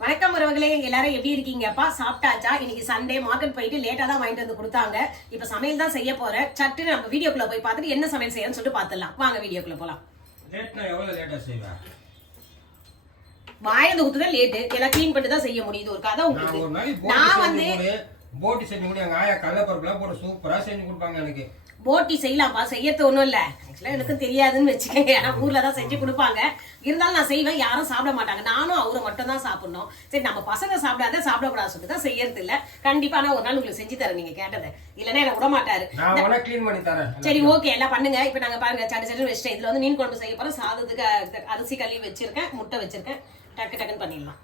வணக்கம் உறவுகளே, எல்லாரும் எப்படி இருக்கீங்கப்பா? சாப்பிட்டாச்சா? இன்னைக்கு சண்டே மார்க்கெட் போயிட்டு லேட்டா தான் வாங்கிட்டு வந்து கொடுத்தாங்க. இப்ப சமையல் தான் செய்ய போறேன். சட்டுன்னு நம்ம வீடியோக்குள்ள போய் பார்த்துட்டு என்ன சமையல் செய்யணும்னு சொல்லிட்டு பார்த்துடலாம். வாங்க வீடியோக்குள்ள போலாம். லேட்னா எவ்வளவு லேட்டா செய்வேன்? வாயந்து குத்துதான் லேட்டு. எல்லாம் க்ளீன் பண்ணிட்டு தான் செய்ய முடியுது. ஒரு கதை உங்களுக்கு. நான் வந்து போட்டி செஞ்சு கூட எங்க ஆயா கடலைப்பருப்புலாம் போட்டு சூப்பரா செஞ்சு கொடுப்பாங்க எனக்கு. போட்டி செய்யலாம்ப்பா, செய்யறது ஒண்ணும் இல்ல. ஆக்சுவலா எனக்கு தெரியாதுன்னு வச்சுக்கோங்க. ஏன்னா ஊர்ல தான் செஞ்சு கொடுப்பாங்க. இருந்தாலும் நான் செய்வேன். யாரும் சாப்பிட மாட்டாங்க. நானும் அவரை மட்டும் தான் சாப்பிடணும். சரி, நம்ம பசங்க சாப்பிடக்கூடாது சொல்லிட்டு தான் செய்யறது இல்ல. கண்டிப்பா நான் ஒரு நாள் உங்களுக்கு செஞ்சு தரேன் நீங்க கேட்டதை. இல்லன்னா என்ன விட மாட்டாரு. நான் க்ளீன் பண்ணி தரேன். சரி, ஓகே, எல்லாம் பண்ணுங்க. இப்ப நாங்க பாருங்க சட்டு சட்டு வச்சுட்டேன். இதுல வந்து மீன் குழம்பு செய்ய போறோம். சாதத்துக்கு அரிசி கழுவி வச்சிருக்கேன், முட்டை வச்சிருக்கேன். டக்கு டக்குன்னு பண்ணிடலாம்.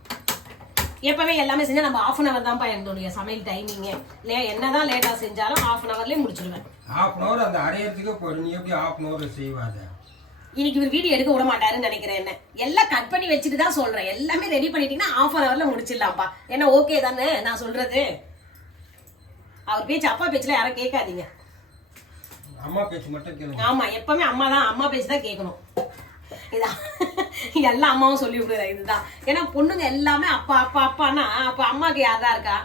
எப்பவே எல்லாமே செஞ்சா நம்ம ½ hour தான்ப்பா என்னுடைய சமையல் டைமிங். இல்லையா, என்னதான் லேட்டா செஞ்சாலும் ½ hourலயே முடிச்சிடுவேன். ½ hour அந்த அரையறதுக்கு போயிடும். நீ எப்படி ½ hour செய்வாத? இன்னைக்கு ஒரு வீடியோ எடுக்க விட மாட்டாருன்னு நினைக்கிறேன். என்ன எல்லாம் கட் பண்ணி வச்சுட்டு தான் சொல்றேன். எல்லாமே ரெடி பண்ணிட்டீங்கன்னா ½ hourல முடிச்சிடலாம்ப்பா. என்ன ஓகே தானே நான் சொல்றது? அவர் பேச்சு அப்பா பேச்சுல யாரும் கேட்காதீங்க. அம்மா பேச்சு மட்டும் கேளுங்க. ஆமா, எப்பவுமே அம்மா பேச்சு தான் கேட்கணும். இதான் எல்லா அம்மாவும் சொல்லி விடுறா. இதுதான் ஏன்னா பொண்ணுங்க எல்லாமே அப்பா அப்பா அப்பான்னா அப்ப அம்மாக்கு யாரா இருக்கா?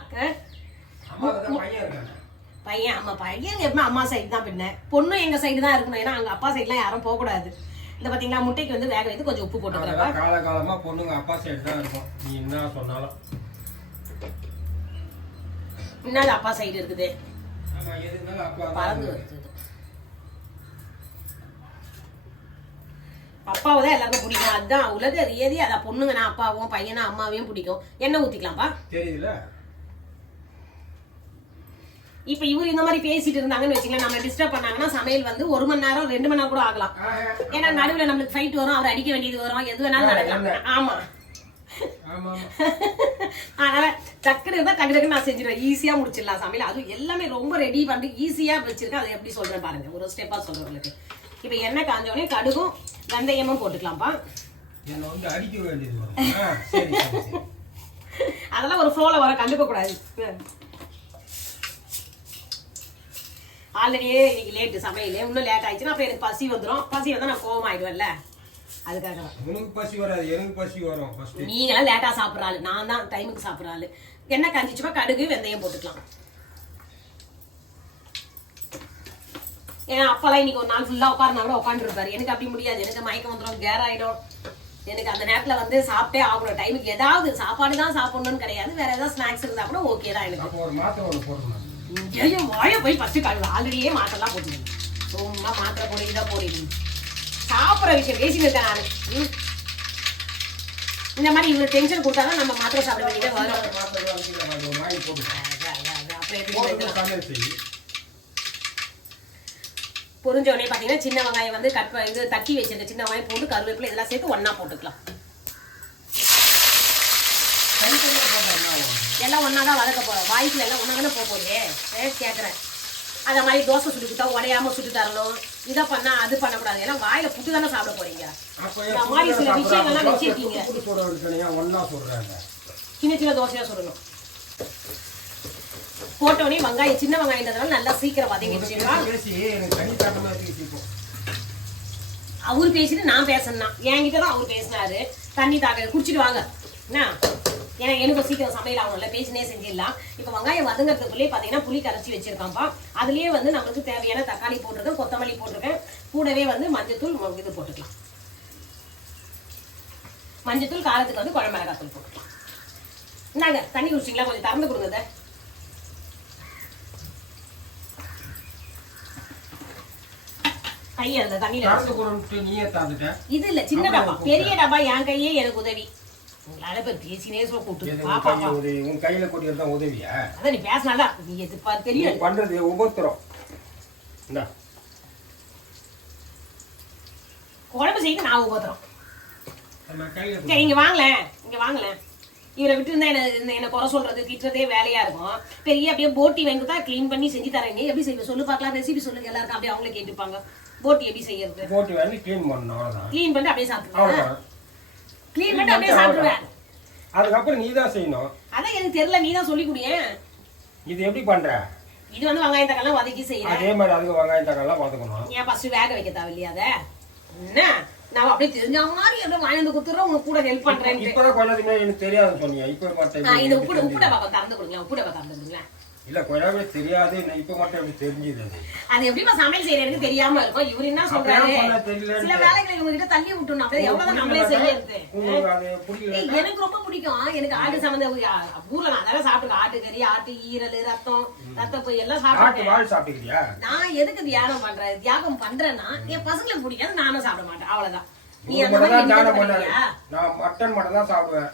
பையன். ஆமா, பையன் எப்பவுமே அம்மா சைடு தான். பின்ன பொண்ணு எங்க சைடு தான் இருக்கணும். ஏன்னா அங்க அப்பா சைடுலாம் யாரும் போக கூடாது. இந்த பாத்தீங்களா, முட்டைக்கு வந்து வேக வைத்து கொஞ்சம் உப்பு போட்டுக்கிறப்ப காலகாலமா பொண்ணுங்க அப்பா சைடு தான் இருக்கும். நீ என்ன சொன்னாலும் முன்னாடி அப்பா சைடு இருக்குது. பறந்து வருது. அப்பாவை தான் எல்லாருக்கும் பிடிக்கும். அதுதான் உலக ரீதி. அதான் பொண்ணுங்கன்னா அப்பாவும் பையனா அம்மாவையும் பிடிக்கும். எண்ணெய் ஊத்திக்கலாம்ப்பா. தெரியல. இப்ப இவரு இந்த மாதிரி பேசிட்டு இருந்தாங்கன்னு வச்சுக்கலாம், நம்ம டிஸ்டர்ப் பண்ணாங்கன்னா சமையல் வந்து 1 மணி நேரம் 2 மணி நேரம் கூட ஆகலாம். ஏன்னா நடுவுல நம்மளுக்கு ஃபைட் வரும், அவர் அடிக்க வேண்டியது வரும், எது வேணாலும் நடக்கலாம். ஆமா, அதனால டக்குனு தான் டக்கு நான் செஞ்சிருவேன். ஈஸியா முடிச்சிடலாம் சமையல். அதுவும் எல்லாமே ரொம்ப ரெடி பண்ணி ஈஸியா வச்சிருக்கேன். அதை எப்படி சொல்றேன் பாருங்க, ஒரு ஸ்டெப்பா சொல்றேன் உங்களுக்கு. இப்ப எண்ணெய் காஞ்சோடனே கடுகும் வெந்தயமும் போட்டுக்கலாம்ப்பா. அடிக்க வேண்டியது அதெல்லாம் ஒரு ஃப்ளோல வர கண்டுக்க கூடாது. ஆல்ரெடியே இன்னைக்கு லேட்டு சமையல். இன்னும் லேட் ஆயிடுச்சுன்னா அப்புறம் எனக்கு பசி வந்துடும். பசி வந்தா நான் கோவம் ஆயிடுவேன்ல. அதுக்காக உனக்கு பசி வராது, எனக்கு பசி வரும். நீங்களாம் லேட்டா சாப்பிட்ற ஆளு, நான் தான் டைமுக்கு சாப்பிட்ற ஆளு. எண்ணெய் காஞ்சிச்சுப்பா, கடுகு வெந்தயம் போட்டுக்கலாம். ஏன்னா அப்பெல்லாம் இன்னைக்கு ஒரு நாள் ஃபுல்லா உட்காருனா கூட உட்காந்துருப்பாரு. எனக்கு அப்படி முடியாது. எனக்கு மயக்கம் வந்துடும், கேர் ஆயிடும். எனக்கு அந்த நேரத்துல வந்து சாப்பிட்டே ஆகணும். டைமுக்கு ஏதாவது சாப்பாடு தான் சாப்பிடணும்னு கிடையாது. வேற ஏதாவது ஸ்நாக்ஸ் இருந்தா கூட ஓகே தான் எனக்கு. ஒரு மாத்திரை போடணும். வாய போய் ஃபர்ஸ்ட் கழுவு. ஆல்ரெடியே மாத்திரலாம் போட்டுருங்க. சும்மா மாத்திரை போடுறீங்க போடுறீங்க. சாப்பிட்ற விஷயம் பேசிட்டு இருக்கேன் நானு. இந்த மாதிரி இவ்வளவு டென்ஷன் கொடுத்தாதான் நம்ம மாத்திரை சாப்பிட வேண்டியதே வரும். பொரிஞ்ச உடனே பாத்தீங்கன்னா சின்ன வெங்காயம் வந்து தட்டி வச்சிருக்க சின்ன வெங்காயம் போட்டு கருவேப்பிலை இதெல்லாம் சேர்த்து ஒன்னா போட்டுக்கலாம். எல்லாம் ஒன்னாதான் வதக்க போறோம். வாய்க்குல எல்லாம் ஒன்னா தானே போகுது. கேட்கறேன். அத மாதிரி தோசை சுட்டு கொடுத்தா உடையாம சுட்டு தரணும். இதை பண்ணா அது பண்ணக்கூடாது. ஏன்னா வாயில புட்டு தானே சாப்பிட போறீங்க. இந்த மாதிரி சில விஷயங்கள்லாம் வச்சிருக்கீங்க. சின்ன சின்ன தோசையா சொல்லணும். போட்டோடனே வெங்காயம் சின்ன வெங்காயம்ன்றதுனால நல்லா சீக்கிரம் வதங்கிடுச்சு. அவரு பேசிட்டு நான் பேசணும். என்கிட்டதான் அவரு பேசினாரு. தண்ணி தாக்க குடிச்சிட்டு வாங்க என்ன, ஏன்னா எனக்கு சீக்கிரம் சமையல் ஆகணும்ல, பேசினே செஞ்சிடலாம். இப்போ வெங்காயம் வதங்கிறதுக்குள்ளே பார்த்தீங்கன்னா புளி கரைச்சி வச்சிருக்கான்ப்பா. அதுலேயே வந்து நம்மளுக்கு தேவையான தக்காளி போட்டிருக்கேன், கொத்தமல்லி போட்டிருக்கேன். கூடவே வந்து மஞ்சத்தூள் இது போட்டுக்கலாம். மஞ்சத்தூள், காரத்துக்கு வந்து குழம்பு மிளகாத்தூள் போட்டுக்கலாம். இந்தாங்க தண்ணி குடிச்சிங்களா? கொஞ்சம் திறந்து கொடுங்க. கையை அந்த தண்ணியில இது இல்ல, சின்ன டப்பா. பெரிய டப்பா என் கையே எனக்கு உதவி. உங்களால பேர் பேசினே உன் கையில கொட்டியது தான் உதவியா? அதான் நீ பேசினாதான் நீ தெரியும் பண்றது ஒவ்வொருத்தரும். குழம்பு செய்ய நான் ஒவ்வொருத்தரும். சரி, இங்க வாங்கல. இவரை விட்டு இருந்தா என்ன குறை சொல்றது திட்டுறதே வேலையா இருக்கும். பெரிய அப்படியே போட்டி வாங்கி தான் கிளீன் பண்ணி செஞ்சு தரேன். எப்படி செய்வேன் சொல்லு பார்க்கலாம். ரெசிபி சொல்லுங்க எல்லாருக்கும். அப்படியே அவங்களே கேட்டுப்பாங்க. போட்டி எப்படி செய்யறது? போட்டி வாங்கி க்ளீன் பண்ணணும். க்ளீன் பண்ணிட்டு அப்படியே சாப்பிடுவேன். க்ளீன் பண்ணிட்டு அப்படியே சாப்பிடுவேன். அதுக்கப்புறம் நீ தான் செய்யணும். அதான் எனக்கு தெரியல, நீ தான் சொல்லி குடியே. இது எப்படி பண்ற? இது வந்து வெங்காயம் தக்காளி வதக்கி செய்யறேன். அதே மாதிரி அதுக்கு வெங்காயம் தக்காளி வதக்கணும். ஏன் ஃபர்ஸ்ட் வேக வைக்க தேவையில்லையா? அத என்ன நான் அப்படியே தெரிஞ்ச மாதிரி எதுவும் வாங்கி வந்து கொடுத்துறேன் உனக்கு கூட ஹெல்ப் பண்றேன். இப்பதான் கொஞ்சம் எனக்கு தெரியாது சொன்னீங்க. இப்ப மட்டும் இந்த உப்பு டப்பா திறந்து கொடுங்க, உப்பு டப்பா திறந்து கொடுங்க. இல்ல கொஞ்சமே தெரியாது, இப்ப மட்டும் எப்படி தெரிஞ்சது? அது எப்படிமா சமையல் செய்யறதுக்கு தெரியாம இருக்கும். இவரு என்ன சொல்றாரு, சில வேலைகளை இவங்க கிட்ட தள்ளி விட்டுணும். அப்படியே எவ்வளவுதான் நம்மளே செய்யறது. எனக்கு ரொம்ப பிடிக்கும். எனக்கு ஆட்டு சம்பந்த ஊர்ல நான் அதெல்லாம் சாப்பிட்டு ஆட்டு கறி, ஆட்டு ஈரல், ரத்தம் போய் எல்லாம் சாப்பிட்டு. நான் எதுக்கு தியாகம் பண்றேன்? தியாகம் பண்றேன்னா என் பசங்களுக்கு பிடிக்காது, நானும் சாப்பிட மாட்டேன். அவ்வளவுதான். நீ அந்த மாதிரி நான் மட்டன் மட்டும் தான் சாப்பிடுவேன்.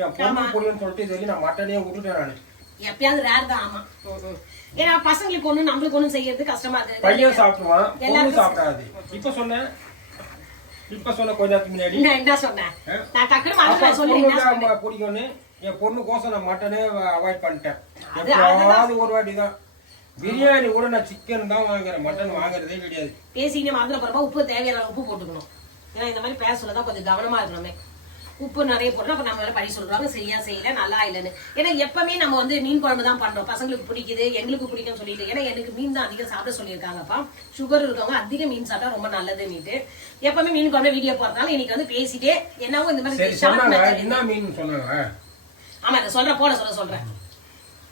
என் பொண்ணு புடிக்கும்னு சொல்லிட்டு இது நான் மட்டனே விட்டுட்டேன். நானு எப்பயாவது ரேர் தான். ஆமா, ஏன்னா பசங்களுக்கு ஒண்ணு நம்மளுக்கு ஒண்ணு செய்யறது கஷ்டமா இருக்கு. பையன் சாப்பிடுவான், பொண்ணு சாப்பிடாது. இப்ப சொன்ன கொஞ்சம் முன்னாடி என்ன சொன்னேன் நான் டக்குனு மறந்து சொல்லிட்டேன். பிடிக்கும்னு என் பொண்ணு கோசம் நான் மட்டனே அவாய்ட் பண்ணிட்டேன். எப்பயாவது ஒரு வாட்டி தான். பிரியாணி கூட நான் சிக்கன் தான் வாங்குறேன், மட்டன் வாங்குறதே கிடையாது. பேசிக்கிட்டு மறந்துட போறப்ப உப்பு தேவையான உப்பு போட்டுக்கணும். ஏன்னா இந்த மாதிரி பேச சொல்லதான் கொஞ்சம் கவனமா இருக்கணுமே. உப்பு நிறைய போட்டோம். அப்ப நம்மளால பழி சொல்றாங்க சரியா செய்யல, நல்லா இல்லைன்னு. ஏன்னா எப்பவுமே நம்ம வந்து மீன் குழம்பு தான் பண்றோம். பசங்களுக்கு பிடிக்குது, எங்களுக்கு பிடிக்கும்னு சொல்லிட்டு. ஏன்னா எனக்கு மீன் தான் அதிகம் சாப்பிட சொல்லியிருக்காங்கப்பா. சுகர் இருக்கவங்க அதிக மீன் சாப்பிட்டா ரொம்ப நல்லதுன்னுட்டு எப்பவுமே மீன் குழம்பு வீடியோ போறதுனால இன்னைக்கு வந்து பேசிட்டே என்னவோ இந்த மாதிரி என்ன மீன் சொன்னாங்க. ஆமா இதை சொல்ற போல சொல்றேன்.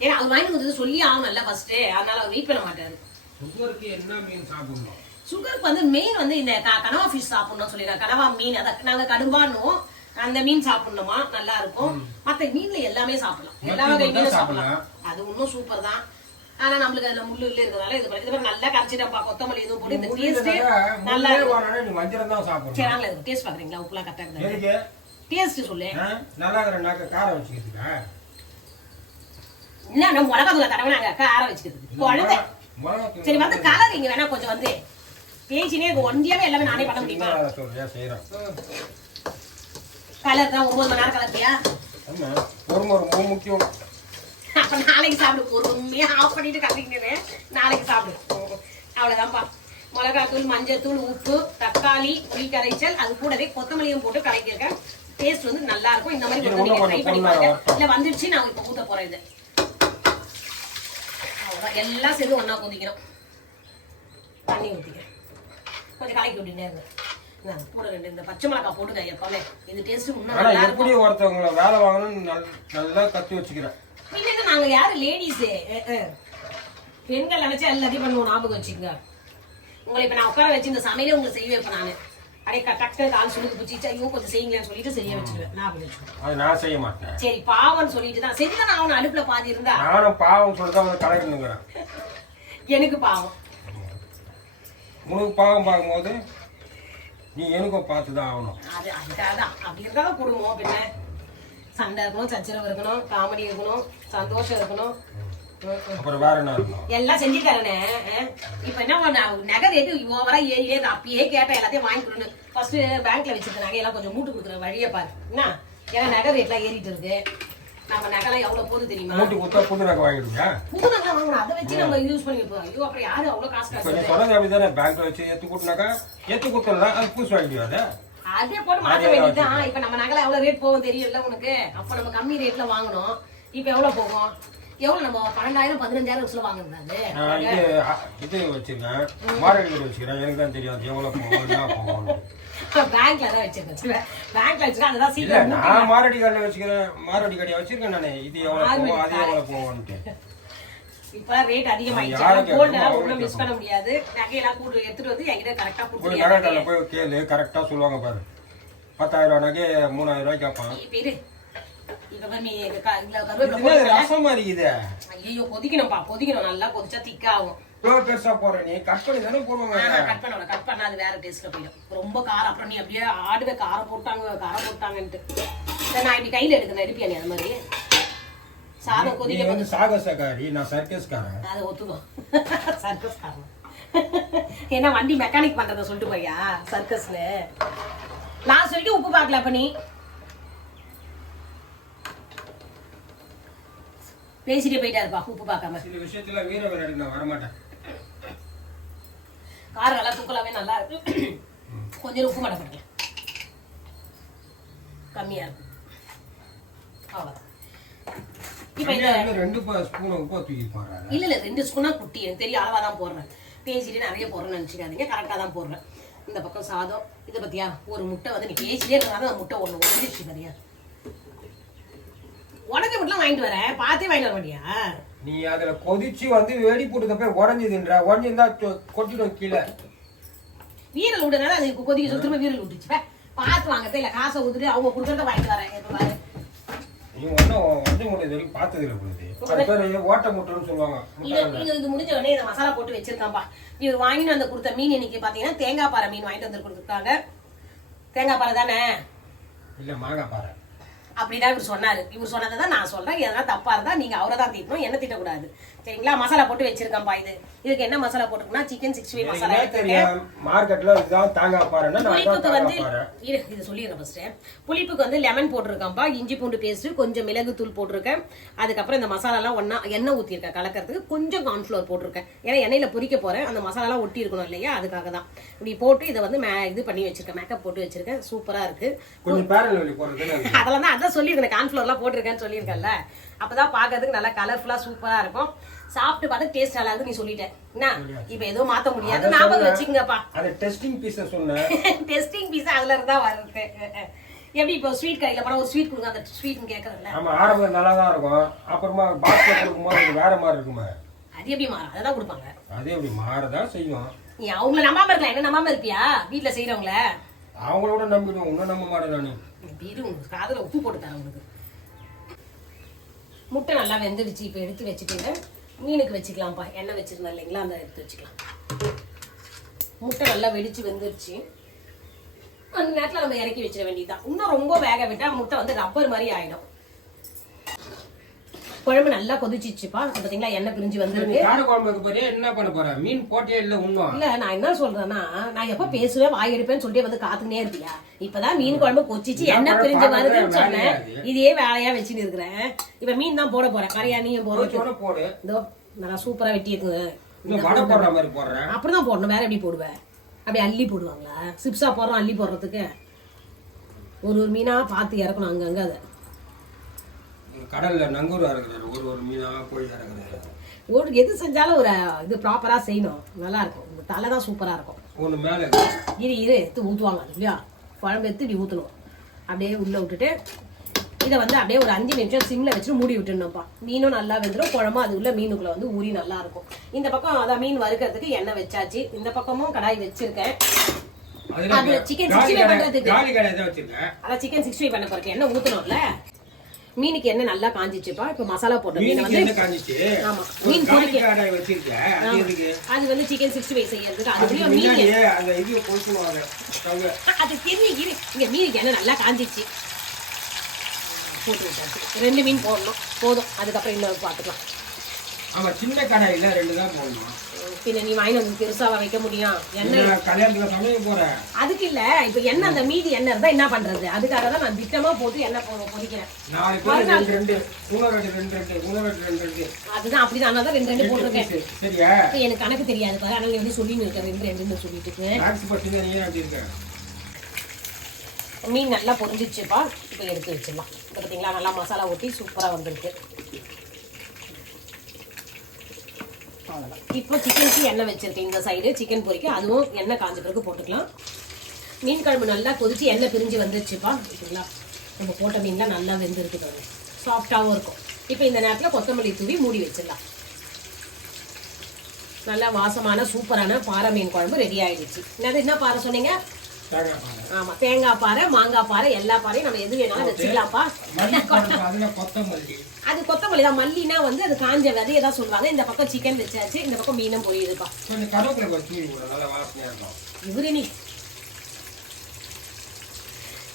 ஏன்னா அவர் வாங்கி வந்து சொல்லி ஆகணும்ல ஃபர்ஸ்ட். அதனால அவர் வெயிட் பண்ண மாட்டாரு. சுகருக்கு என்ன மீன் சாப்பிடணும்? சுகருக்கு வந்து மெயின் வந்து இந்த கனவா ஃபிஷ் சாப்பிடணும்னு சொல்லிடுறாங்க. கனவா மீன் அதை நாங்க கடும்பானோம். அந்த மீன் சாப்பிடணுமா, நல்லா இருக்கும். மத்த மீன்ல எல்லாமே சாப்பிடலாம், எல்லா வகை மீனும் சாப்பிடலாம். அது இன்னும் சூப்பர் தான். ஆனா நம்மளுக்கு அதுல முள்ளு இருக்கிறதால இது மாதிரி நல்லா கரைச்சிட்டப்பா. கொத்தமல்லி எதுவும் போட்டு இந்த டேஸ்ட் நல்லா இருக்கும். வஞ்சரம் தான் சாப்பிடணும். சரி நாங்களே டேஸ்ட் பாக்குறீங்களா? உப்புலாம் கரெக்டா இருக்கு. டேஸ்ட் சொல்லு. நல்லா இருக்கிற காரம் வச்சுக்கிறதுக்கா? என்ன மிளகா தூளை தடவை காரம் வச்சுக்கிறதுக்கு குழந்தை. சரி வந்து கலர் இங்க வேணா கொஞ்சம் வந்து பேசினே ஒன்றியாவே எல்லாமே நானே பண்ண முடியுமா? கலர் தான் 9 மணி நேரம் கலர்த்தியா? ரொம்ப முக்கியம். அப்ப நாளைக்கு சாப்பிடு. பொறுமையா ஆஃப் பண்ணிட்டு கலக்கிங்க. நாளைக்கு சாப்பிடு. அவ்வளவுதான்ப்பா. மிளகாத்தூள், மஞ்சள் தூள், உப்பு, தக்காளி, புளி கரைச்சல், அது கூடவே கொத்தமல்லியும் போட்டு கலக்கிருக்கேன். டேஸ்ட் வந்து நல்லா இருக்கும். இந்த மாதிரி நீங்க ட்ரை பண்ணி பாருங்க. இல்ல வந்துருச்சு நான் இப்ப ஊத்த போறேன். இது அவ்வளவுதான். எல்லாம் சேர்ந்து ஒன்னா கொதிக்கிறோம். தண்ணி ஊத்திக்கிறேன். கொஞ்சம் கலக்கி விட்டுட்டே இருக்கு. கூட 2 இந்த பச்சை மிளகாய் போடுங்க எப்பவுமே. இது டேஸ்ட் முன்ன நல்லா இருக்கும். எப்படி ஒருத்தவங்க வேலை வாங்கணும் நல்லா கத்து வச்சுக்கிறேன். பின்ன நாங்க யாரு லேடிஸ் பெண்கள் நினைச்சா எல்லாத்தையும் பண்ணுவோம். ஞாபகம் வச்சுக்கோங்க. உங்களை இப்ப நான் உட்கார வச்சு இந்த சமையலே உங்களுக்கு செய்ய வைப்பேன். நானு அப்படியே டக்கு கால் சுடுக்கு பிடிச்சிச்சா ஐயோ கொஞ்சம் செய்யுங்களேன்னு சொல்லிட்டு செய்ய வச்சிருவேன். ஞாபகம் வச்சுக்கோங்க. அது நான் செய்ய மாட்டேன். சரி பாவம்னு சொல்லிட்டு தான் செஞ்சுதான் நான் அவனை அடுப்புல பாதி இருந்தா நானும் பாவம் சொல்லிட்டு கலக்கணுங்கிறேன். எனக்கு பாவம். உனக்கு பாவம் பார்க்கும்போது நீ எனக்கும் பார்த்துதான் ஆகணும். அது அதுக்காகதான். அப்படி இருந்தாலும் குடும்பம் பின்ன சண்டை இருக்கணும், சச்சரவு இருக்கணும், காமெடி இருக்கணும், சந்தோஷம் இருக்கணும். அப்புறம் வேற என்ன இருக்கணும்? எல்லாம் செஞ்சு தரனே. இப்ப என்ன நகை ரேட்டு ஓவரா ஏறியே. அப்பயே கேட்டேன் எல்லாத்தையும் வாங்கி கொடுன்னு. ஃபர்ஸ்ட் பேங்க்ல வச்சிருக்க நகையெல்லாம் கொஞ்சம் மூட்டு கொடுக்குற வழியை பாரு. என்ன ஏன்னா நகை ரேட்லாம் ஏறிட்டு இருக்கு. நம்ம நகைலாம் எவ்வளவு போகுது தெரியுமா? மூட்டு கொடுத்தா புது நகை வாங்கிடுங்க. புது நகை வாங்கணும். அதை வச்சு நம்ம யூஸ் பண்ணிப்போம். ஐயோ அப்புறம் யாரு அவ்வளவு காசு காசு சொன்னது அப்படிதானே. பேங்க்ல வச்சு ஏத்து கொடுத்தாக்கா ஏத்து கொடுத்தா அது புதுசு வாங்கிடுவாரு. அதே போட்டு மாற்ற வேண்டியதுதான். இப்ப நம்ம நகை எவ்வளவு ரேட் போகும் தெரியல உனக்கு. அப்ப நம்ம கம்மி ரேட்ல வாங்கணும். இப்ப எவ்வளவு போகும்? எவ்வளவு நம்ம 12,000 15,000 வாங்குறது. இது வச்சிருக்கேன், மாரடி வச்சுக்கிறேன். எனக்கு தான் தெரியாது எவ்வளவு போகும். பேங்க்ல தான் வச்சிருக்கேன். பேங்க்ல வச்சிருக்கேன். அதுதான் இல்ல நான் மாரடி கடையில வச்சுக்கிறேன். மாரடி கடையை வச்சிருக்கேன் நானே. இது எவ்வளவு போகும், அது எவ்வளவு போகும்னு. இப்ப ரேட் அதிகமாயிடுச்சு. கோல்ட் எல்லாம் ஒண்ணும் மிஸ் பண்ண முடியாது. நகையெல்லாம் கூட்டு எடுத்துட்டு வந்து என்கிட்ட கரெக்டா கொடுத்துருங்க. நகை கடையில போய் கேளு, கரெக்டா சொல்லுவாங்க பாரு. 10,000 ரூபாய் நகை 3,000 ரூபாய்க்கு கேட்பான். ரசம் மாதிரி இது. ஐயோ கொதிக்கணும்பா, கொதிக்கணும். நல்லா கொதிச்சா திக்கா ஆகும். பெருசா போற நீ கட் பண்ணி தானே போடுவாங்க. கட் பண்ணா அது வேற டேஸ்ட்ல போயிடும். ரொம்ப காரம். அப்புறம் நீ அப்படியே ஆடுவே காரம் போட்டாங்கன்ட்டு. நான் இப்படி கையில எடுக்கிறேன். எடுப்பியா நீ அது மாதிரி? சாதம் கொதிக்க வந்து சாகசக்காரி, நான் சர்க்கஸ்காரன். அதை ஒத்துக்கும். சர்க்கஸ்காரன் ஏன்னா வண்டி மெக்கானிக் பண்றத சொல்லிட்டு போயா சர்க்கஸ்ல. லாஸ்ட் வரைக்கும் உப்பு பார்க்கல. அப்ப நீ பேசிட்டே போயிட்டா இருப்பா உப்பு பார்க்காம. சில விஷயத்துல வீர விளையாடி நான் வரமாட்டேன். காரெல்லாம் தூக்கலாமே நல்லா இருக்கு. கொஞ்சம் உப்பு மட்டும் போட்டுக்கலாம். கம்மியா இருக்கும். அவ்வளவுதான். இப்ப இந்த 2 ஸ்பூன் உப்பு தூக்கி போடுறேன். இல்ல 2 ஸ்பூனா குட்டி. எனக்கு தெரியும் அளவா தான் போடுறேன். பேசிட்டு நிறைய போடுறேன்னு நினைச்சுக்காதீங்க. கரெக்டா தான் போடுறேன். இந்த பக்கம் சாதம் இதை பத்தியா ஒரு முட்டை வந்து நீ பேசிட்டே இருக்கிறாங்க அந்த முட்டை ஒண்ணு உடஞ்சிச்சு பாரியா. உடஞ்ச முட்டைலாம் வாங்கிட்டு வரேன், பார்த்தே வாங்கிட்டு வர மாட்டியா? நீ அதுல கொதிச்சு வந்து வெடி போட்டு போய் உடஞ்சுதுன்ற உடஞ்சிருந்தா கொட்டிடும் கீழே. வீரல் விடுறதுனால அது கொதிக்க சொல்லி திரும்ப வீரல் விட்டுச்சு. பார்த்து வாங்கতে இல்ல காசை ஊத்துட்டு அவங்க கொடுக்கறத வாங்கிட்டு வரேன். எப்ப பாரு நீ ஒன்றும் உடஞ்ச முட்டை இது வரைக்கும் பார்த்தது இல்லை பொழுது. அது பேர் ஓட்ட முட்டைன்னு சொல்லுவாங்க. இது முடிஞ்ச உடனே இதை மசாலா போட்டு வச்சிருக்காம்பா. இவர் வாங்கிட்டு வந்து கொடுத்த மீன் இன்னைக்கு பாத்தீங்கன்னா தேங்காய் பாறை மீன் வாங்கிட்டு வந்து கொடுத்துருக்காங்க. தேங்காய் பாறை தானே? இல்ல மாங்காய் பாறை. அப்படிதான் இவர் சொன்னாரு. இவர் சொன்னதை தான் நான் சொல்றேன். எதனா தப்பா இருந்தா நீங்க அவரை தான் திட்டணும், என்ன திட்டக்கூடாது. சரிங்களா? மசாலா போட்டு வச்சிருக்கேன்ப்பா. இதுக்கு என்ன மசாலா போட்டுருக்குன்னா சிக்கன் 65 மசாலா எடுத்துருக்கேன். மார்க்கெட்ல இதுதான் தேங்காய் பாறைன்னா புளிப்புக்கு வந்து இது சொல்லிடுறேன் ஃபர்ஸ்ட். புளிப்புக்கு வந்து லெமன் போட்டிருக்கேன்ப்பா, இஞ்சி பூண்டு பேஸ்ட், கொஞ்சம் மிளகு தூள் போட்டிருக்கேன். அதுக்கப்புறம் இந்த மசாலா எல்லாம் ஒன்னா எண்ணெய் ஊத்திருக்கேன் கலக்கிறதுக்கு. கொஞ்சம் கார்ன்ஃப்ளவர் போட்டிருக்கேன். ஏன்னா எண்ணெயில பொரிக்க போறேன், அந்த மசாலா எல்லாம் ஒட்டி இருக்கணும் இல்லையா, அதுக்காக தான் இப்படி போட்டு இதை வந்து இது பண்ணி வச்சிருக்கேன். மேக்கப் போட்டு வச்சிருக்கேன். சூப்பரா இருக்கு. கொஞ்சம் பேரல் போடுறது அதெல்லாம் தான் அதான் சொல்லியிருக்கேன். கார்ன்ஃப்ளவர் எல்லாம் போட்டிருக்கேன்னு சொல்லியிருக்கேன்ல, அப்பதான் பாக்கிறதுக்கு நல்லா கலர்ஃபுல்லா சூப்பரா இருக்கும். சாப்பிட்டு பார்த்து டேஸ்ட் நல்லா இருக்கு. நீ சொல்லிட்டேன் என்ன, இப்ப எதுவும் மாத்த முடியாது. ஞாபகம் வச்சுங்கப்பா. அது டெஸ்டிங் பீஸ் சொன்னேன். டெஸ்டிங் பீஸ் அதுல இருந்தா வருது. எப்படி இப்போ ஸ்வீட் கடையில போனா ஒரு ஸ்வீட் கொடுங்க, அந்த ஸ்வீட் கேட்கறதுல ஆமா ஆரம்பத்துல நல்லா தான் இருக்கும், அப்புறமா பாக்ஸ்ல கொடுக்கும்போது வேற மாதிரி இருக்குமா? அது எப்படி மாறும்? அதான் கொடுப்பாங்க. அது எப்படி மாறதான் செய்யும். நீ அவங்கள நம்பாம இருக்கலாம், என்ன நம்பாம இருப்பியா? வீட்டுல செய்யறவங்கள அவங்களோட நம்பிடுவோம், இன்னும் நம்ப மாட்டேன் நானு. காதுல உப்பு போட்டு தரேன் உங்களுக்கு. முட்டை நல்லா வெந்துடுச்சு. இப்ப எடுத்து வச்சுட்டு மீனுக்கு வச்சுக்கலாம்ப்பா. எண்ணெய் வச்சிருந்தேன் இல்லைங்களா, அந்த எடுத்து வச்சுக்கலாம். முட்டை நல்லா வெடிச்சு வெந்துருச்சு. அந்த நேரத்துல நம்ம இறக்கி வச்சிட வேண்டியதுதான். இன்னும் ரொம்ப வேக விட்டா முட்டை வந்து ரப்பர் மாதிரி ஆயிடும். குழம்பு நல்லா கொதிச்சிச்சுப்பா. பாத்தீங்களா எண்ணெய் பிரிஞ்சு வந்துருக்கு. கார குழம்புக்கு போறியா என்ன பண்ண போற? மீன் போட்டே இல்ல இன்னும். இல்ல நான் என்ன சொல்றேன்னா, நான் எப்ப பேசுவேன் வாய் எடுப்பேன்னு சொல்லிட்டு வந்து காத்துனே இருப்பியா? இப்பதான் மீன் குழம்பு கொச்சிச்சு எண்ணெய் பிரிஞ்சு வருதுன்னு சொன்னேன். இதே வேலையா வச்சுட்டு இருக்கிறேன். இப்ப மீன் தான் போட போறேன். கரையா நீ போடு. இதோ நல்லா சூப்பரா வெட்டி இருக்குது. அப்படிதான் போடணும், வேற எப்படி போடுவேன்? அப்படி அள்ளி போடுவாங்களா? சிப்ஸா போடுறோம் அள்ளி போடுறதுக்கு. ஒரு மீனா பார்த்து இறக்கணும் அங்கங்க. அதை கடல்ல நங்கூர் இறக்குறாரு, ஒரு மீனா கோழி இறக்குறாரு. எது செஞ்சாலும் ஒரு இது ப்ராப்பரா செய்யணும். நல்லா இருக்கும். இந்த தலை தான் சூப்பரா இருக்கும். ஒண்ணு மேல இரு எடுத்து ஊத்துவாங்க இல்லையா? குழம்பு எடுத்து இப்படி ஊத்தணும். அப்படியே உள்ள விட்டுட்டு இதை வந்து அப்படியே ஒரு 5 நிமிஷம் சிம்ல வச்சு மூடி விட்டுணும்ப்பா. மீனும் நல்லா வெந்துடும், குழம்பும் அது உள்ள மீனுக்குள்ள வந்து ஊறி நல்லா இருக்கும். இந்த பக்கம் அதான் மீன் வறுக்கிறதுக்கு எண்ணெய் வச்சாச்சு. இந்த பக்கமும் கடாய் வச்சிருக்கேன். அது சிக்கன் 65 பண்றதுக்கு. அதான் சிக்கன் 65 பண்ண போறேன். எண்ணெய் ஊத்தணும்ல. மீனுக்கு என்ன நல்லா காஞ்சிச்சுப்பா. இப்ப மசாலா போட்டு மீன் வந்து ஆமா மீன் பொரிக்க அது வந்து சிக்கன் 65 செய்யறதுக்கு. அதுலயும் மீன் அது தெரியும். இங்க மீனுக்கு என்ன நல்லா காஞ்சிச்சு. போட்டு விட்டாச்சு. 2 மீன் போடணும் போதும். அதுக்கப்புறம் இன்னொரு பார்த்துக்கலாம். ஆமா சின்ன கடாயில 2 தான் போடணும். பின்ன நீ வாங்கி வந்து பெருசாவா வைக்க முடியும்? எண்ணெய் கல்யாணத்துல சமைக்க போறேன். அதுக்கு இல்ல, இப்ப எண்ணெய் அந்த மீதி எண்ணெய் இருந்தா என்ன பண்றது? அதுக்காக தான் நான் திட்டமா போட்டு எண்ணெய் பொரிக்கிறேன். அதுதான் அப்படிதான். அதான் 2 போட்டிருக்கேன். சரியா? எனக்கு கணக்கு தெரியாது பாரு. அதனால எப்படி சொல்லின்னு இருக்க 2 சொல்லிட்டு மீன் நல்லா பொரிஞ்சிச்சுப்பா. இப்போ எடுத்து வச்சிடலாம். இப்போ பார்த்தீங்களா நல்லா மசாலா ஊற்றி சூப்பராக வந்துருக்கு. இப்போ சிக்கனுக்கு எண்ணெய் வச்சிருக்கேன். இந்த சைடு சிக்கன் பொரிக்க அதுவும் எண்ணெய் காஞ்ச பிறகு போட்டுக்கலாம். மீன் குழம்பு நல்லா கொதிச்சு எண்ணெய் பிரிஞ்சு வந்துருச்சுப்பா. ஓகேங்களா? நம்ம போட்ட மீன்லாம் நல்லா வெந்திருக்கு, சாஃப்டாகவும் இருக்கும். இப்போ இந்த நேரத்தில் கொத்தமல்லி தூவி மூடி வச்சிடலாம். நல்லா வாசமான சூப்பரான பாறை மீன் குழம்பு ரெடி ஆயிடுச்சு. என்ன பாறை சொன்னீங்க? ஆமா தேங்காய் பாறை, மாங்காய் பாறை, எல்லா பாறையும் நம்ம எது வேணாலும் வச்சுக்கலாம்ப்பா. அது கொத்தமல்லி தான். மல்லினா வந்து அது காஞ்ச விதையை தான் சொல்லுவாங்க. இந்த பக்கம் சிக்கன் வச்சாச்சு, இந்த பக்கம் மீனும் பொரியுதுப்பா. இவரு நீ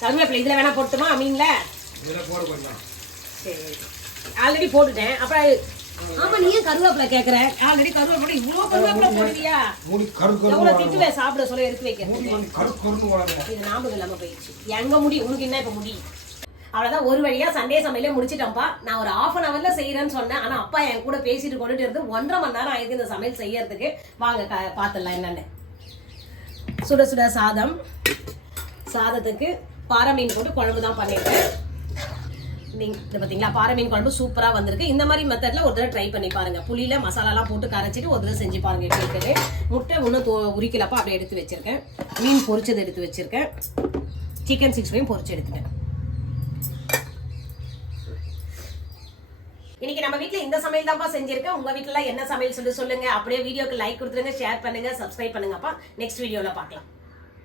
கருவேப்பிலை இதுல வேணா போட்டுமா மீன்ல? சரி ஆல்ரெடி போட்டுட்டேன். அப்புறம் ஆமா நீ கருவேப்பிலை கேக்குற? ஆல்ரெடி கருவேப்பிலை இவ்வளவு கருவேப்பிலை போடுவியா? எவ்வளவு திட்டுவே சாப்பிட சொல்ல எடுத்து வைக்கிறேன். இது ஞாபகம் இல்லாம போயிடுச்சு. எங்க முடி உனக்கு என்ன இப்ப முடி? அவ்வளவுதான். ஒரு வழியா சண்டே சமையலே முடிச்சிட்டோம்ப்பா. நான் ஒரு 1/2 hourல செய்யறேன்னு சொன்னேன். ஆனா அப்பா என் கூட பேசிட்டு கொண்டுட்டு இருந்து 1.5 மணி நேரம் ஆயிடுது இந்த சமையல் செய்யறதுக்கு. வாங்க பாத்துடலாம் என்னன்னு. சுட சுட சாதத்துக்கு பாறை மீன் போட்டு குழம்பு தான் பண்ணிருக்கேன். நீங்க இது பாத்தீங்களா பாறை மீன் குழம்பு சூப்பரா வந்திருக்கு. இந்த மாதிரி மெத்தட்ல ஒரு தடவை ட்ரை பண்ணி பாருங்க. புளியில மசாலாலாம் போட்டு கரைச்சிட்டு ஒரு தடவை செஞ்சு பாருங்க எப்படி இருக்குது. முட்டை ஒன்றும் உரிக்கலப்பா அப்படியே எடுத்து வச்சிருக்கேன். மீன் பொரிச்சது எடுத்து வச்சிருக்கேன். சிக்கன் 65 பொரிச்சு எடுத்துட்டேன். இன்னைக்கு நம்ம வீட்ல இந்த சமையல் தான்ப்பா செஞ்சிருக்கேன். உங்க வீட்டுல என்ன சமையல் சொல்லுங்க. அப்படியே வீடியோக்கு லைக் கொடுத்துருங்க, ஷேர் பண்ணுங்க, சப்ஸ்கிரைப் பண்ணுங்கப்பா. நெக்ஸ்ட் வீடியோல பார்க்கலாம்.